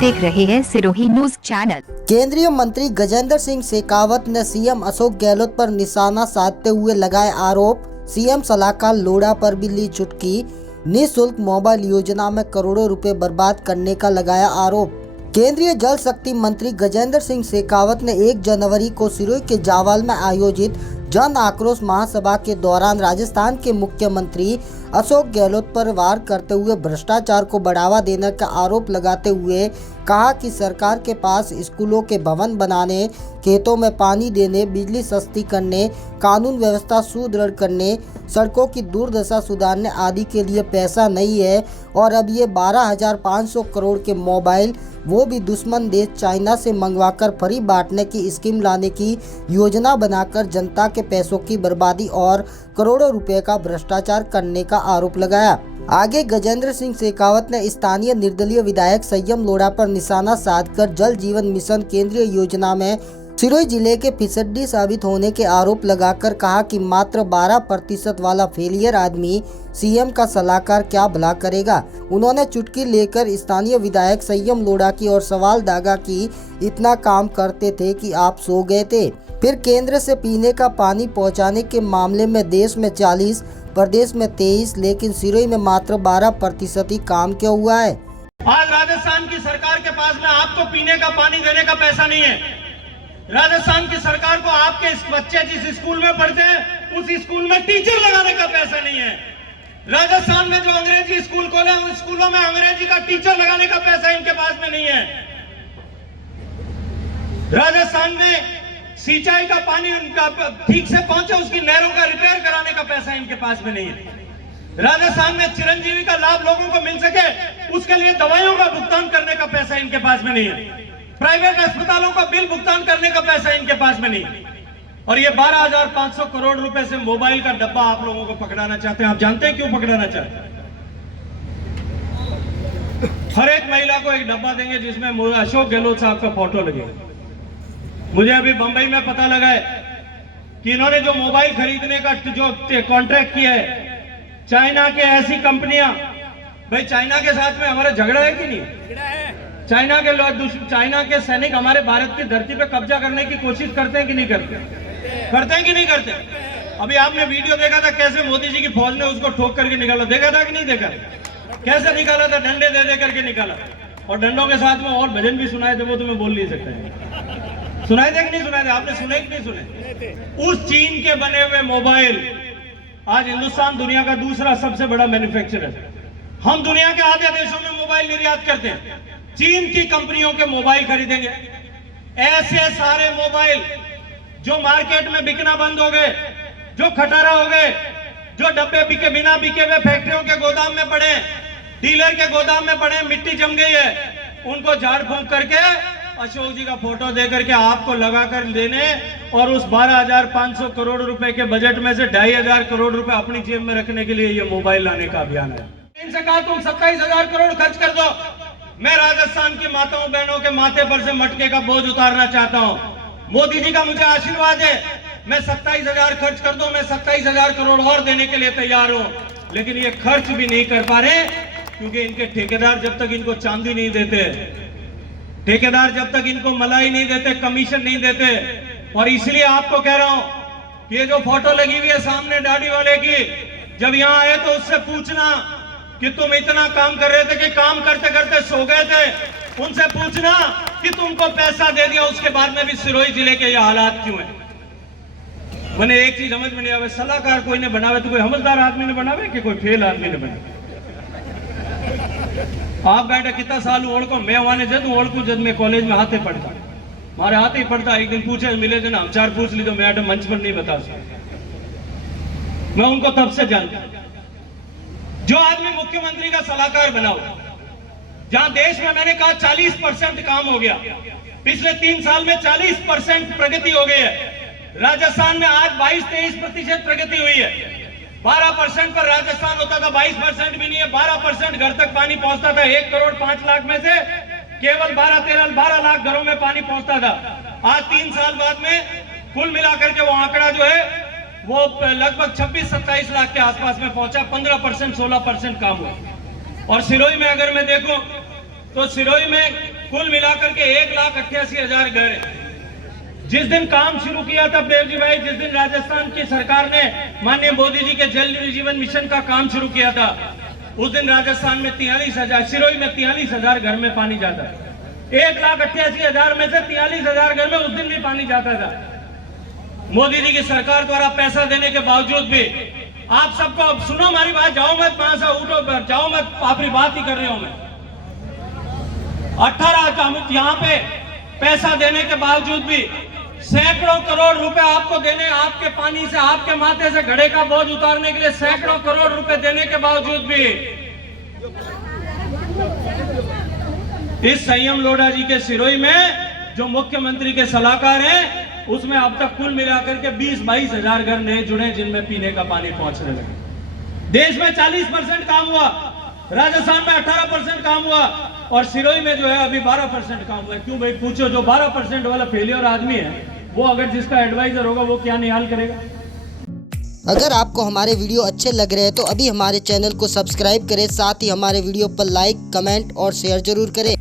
देख रहे हैं सिरोही न्यूज चैनल। केंद्रीय मंत्री गजेंद्र सिंह शेखावत ने सीएम अशोक गहलोत पर निशाना साधते हुए लगाए आरोप। सीएम सलाहकार लोढ़ा पर भी ली चुटकी। निःशुल्क मोबाइल योजना में करोड़ों रुपए बर्बाद करने का लगाया आरोप। केंद्रीय जल शक्ति मंत्री गजेंद्र सिंह शेखावत ने 1 जनवरी को सिरोही के जावाल में आयोजित जन आक्रोश महासभा के दौरान राजस्थान के मुख्यमंत्री अशोक गहलोत पर वार करते हुए भ्रष्टाचार को बढ़ावा देने का आरोप लगाते हुए कहा कि सरकार के पास स्कूलों के भवन बनाने, खेतों में पानी देने, बिजली सस्ती करने, कानून व्यवस्था सुदृढ़ करने, सड़कों की दुर्दशा सुधारने आदि के लिए पैसा नहीं है। और अब ये 12,500 करोड़ के मोबाइल, वो भी दुश्मन देश चाइना से मंगवाकर फ्री बांटने की स्कीम लाने की योजना बनाकर जनता के पैसों की बर्बादी और करोड़ों रुपए का भ्रष्टाचार करने का आरोप लगाया। आगे गजेंद्र सिंह शेखावत ने स्थानीय निर्दलीय विधायक संयम लोढ़ा पर निशाना साधकर जल जीवन मिशन केंद्रीय योजना में सिरोही जिले के फिसड्डी साबित होने के आरोप लगाकर कहा कि मात्र 12% वाला फेलियर आदमी सीएम का सलाहकार क्या भला करेगा। उन्होंने चुटकी लेकर स्थानीय विधायक संयम लोढ़ा की और सवाल दागा कि इतना काम करते थे कि आप सो गए थे। फिर केंद्र से पीने का पानी पहुंचाने के मामले में देश में 40, प्रदेश में 23, लेकिन सिरोही में मात्र 12% ही काम क्यों हुआ है। आज राजस्थान की सरकार के पास में आपको पीने का पानी देने का पैसा नहीं है। राजस्थान की सरकार को आपके बच्चे जिस स्कूल में पढ़ते हैं उस स्कूल में टीचर लगाने का पैसा नहीं है। राजस्थान में जो अंग्रेजी स्कूल खोले उस स्कूलों में अंग्रेजी का टीचर लगाने का पैसा इनके पास में नहीं है। राजस्थान में सिंचाई का पानी उनका ठीक से पहुंचे उसकी नहरों का रिपेयर कराने का पैसा इनके पास में नहीं है। राजस्थान में चिरंजीवी का लाभ लोगों को मिल सके उसके लिए दवाइयों का भुगतान करने का पैसा इनके पास में नहीं है। प्राइवेट अस्पतालों का बिल भुगतान करने का पैसा इनके पास में नहीं। और ये 12,500 करोड़ रुपए से मोबाइल का डब्बा आप लोगों को पकड़ाना चाहते हैं। आप जानते हैं क्यों पकड़ाना चाहते हैं? हर एक महिला को एक डब्बा देंगे जिसमें अशोक गहलोत साहब का फोटो लगेगा। मुझे अभी बंबई में पता लगा है कि इन्होंने जो मोबाइल खरीदने का जो कॉन्ट्रैक्ट किया है चाइना के ऐसी कंपनियां, भाई चाइना के साथ में हमारा झगड़ा है कि नहीं? चाइना के लोग, चाइना के सैनिक हमारे भारत की धरती पे कब्जा करने की कोशिश करते हैं कि नहीं करते? करते हैं कि नहीं करते? अभी आपने वीडियो देखा था कैसे मोदी जी की फौज ने उसको ठोक करके निकाला, देखा था कि नहीं देखा? कैसे निकाला था? डंडे दे दे करके निकाला। और डंडों के साथ में और भजन भी सुनाए थे, वो तो मैं बोल नहीं सकता। सुनाए थे कि नहीं सुनाए थे? आपने सुने कि नहीं सुने? उस चीन के बने हुए मोबाइल आज हिंदुस्तान दुनिया का दूसरा सबसे बड़ा मैन्युफैक्चरर है। हम दुनिया के आधे देशों में मोबाइल निर्यात करते हैं। चीन की कंपनियों के मोबाइल खरीदेंगे। ऐसे सारे मोबाइल जो मार्केट में बिकना बंद हो गए, जो खटारा हो गए, जो डब्बे बिके बिना बिके हुए फैक्ट्रियों के गोदाम में पड़े, डीलर के गोदाम में पड़े, मिट्टी जम गई है, उनको झाड़ फूंक करके अशोक जी का फोटो दे करके आपको लगाकर देने और उस 12,500 करोड़ रुपए के बजट में से 2,500 करोड़ रुपए अपनी जेब में रखने के लिए ये मोबाइल लाने का अभियान है। इनसे कहा तुम 27,000 करोड़ खर्च कर दो। मैं राजस्थान की माताओं बहनों के माथे पर से मटके का बोझ उतारना चाहता हूं। मोदी जी का मुझे आशीर्वाद है, मैं 27,000 खर्च कर दो, मैं 27,000 करोड़ और देने के लिए तैयार हूं। लेकिन ये खर्च भी नहीं कर पा रहे क्योंकि इनके ठेकेदार जब तक इनको चांदी नहीं देते, ठेकेदार जब तक इनको मलाई नहीं देते, कमीशन नहीं देते। और इसलिए आपको कह रहा हूं कि ये जो फोटो लगी हुई है सामने दाढ़ी वाले की, जब यहां आए तो उससे पूछना कि तुम इतना काम कर रहे थे कि काम करते करते सो गए थे। उनसे पूछना कि तुमको पैसा दे दिया उसके बाद में भी सिरोही जिले के ये हालात क्यों हैं। मैंने एक चीज समझ में नहीं आवे, सलाहकार कोई ने बनावे तो कोई समझदार आदमी ने बनावे कि कोई फेल आदमी ने बनावे। आप बैठे कितना साल ओढ़को, मैं वहां जद ओढ़कू जब मैं कॉलेज में हाथे पढ़ता, हमारे हाथ ही पढ़ता। एक दिन पूछे मिले थे ना, हम 4 पूछ ली तो मैं मंच पर नहीं बता सकता। मैं उनको तब से जानता। जो आदमी मुख्यमंत्री का सलाहकार बनाओ, जहां देश में मैंने कहा 40% काम हो गया, पिछले 3 साल में 40% प्रगति हो गई है। राजस्थान में आज 22-23% प्रगति हुई है। 12% पर राजस्थान होता था, 22% भी नहीं है, 12% घर तक पानी पहुंचता था। 1 करोड़ 5 लाख में से केवल 12 लाख घरों में पानी पहुंचता था। आज 3 साल बाद में कुल मिलाकर के वो आंकड़ा जो है वो लगभग 26-27 लाख के आसपास में पहुंचा। 15% 16% काम हुआ। और सिरोही में अगर मैं देखूं तो सिरोही में कुल मिलाकर के 1,88,000 घर हैं। जिस दिन काम शुरू किया था देवजी भाई, जिस दिन राजस्थान की सरकार ने माननीय मोदी जी के जल जीवन मिशन का काम शुरू किया था, उस दिन राजस्थान में 43,000, सिरोही में 43,000 घर में पानी जाता था। 1,88,000 में से 43,000 घर में उस दिन भी पानी जाता था। मोदी जी की सरकार द्वारा पैसा देने के बावजूद भी आप सबको, अब सुनो हमारी बात, जाओ मत वहां से, उठो जाओ मत, आपकी बात ही कर रही हूं मैं। 18 यहां पे पैसा देने के बावजूद भी सैकड़ों करोड़ रुपए आपको देने, आपके पानी से, आपके माथे से घड़े का बोझ उतारने के लिए सैकड़ों करोड़ रुपए देने के बावजूद भी इस संयम लोढ़ा जी के सिरोही में जो मुख्यमंत्री के सलाहकार हैं, उसमें अब तक कुल मिलाकर के 20-22 हजार घर नए जुड़े जिनमें पीने का पानी पहुंचने लगे। देश में 40% काम हुआ, राजस्थान में 18% काम हुआ और सिरोही में जो है अभी 12% काम हुआ है। क्यों भाई, पूछो जो 12% वाला फेलियर आदमी है वो अगर जिसका एडवाइजर होगा वो क्या निहाल करेगा। अगर आपको हमारे वीडियो अच्छे लग रहे हैं तो अभी हमारे चैनल को सब्सक्राइब करें, साथ ही हमारे वीडियो पर लाइक, कमेंट और शेयर जरूर करें।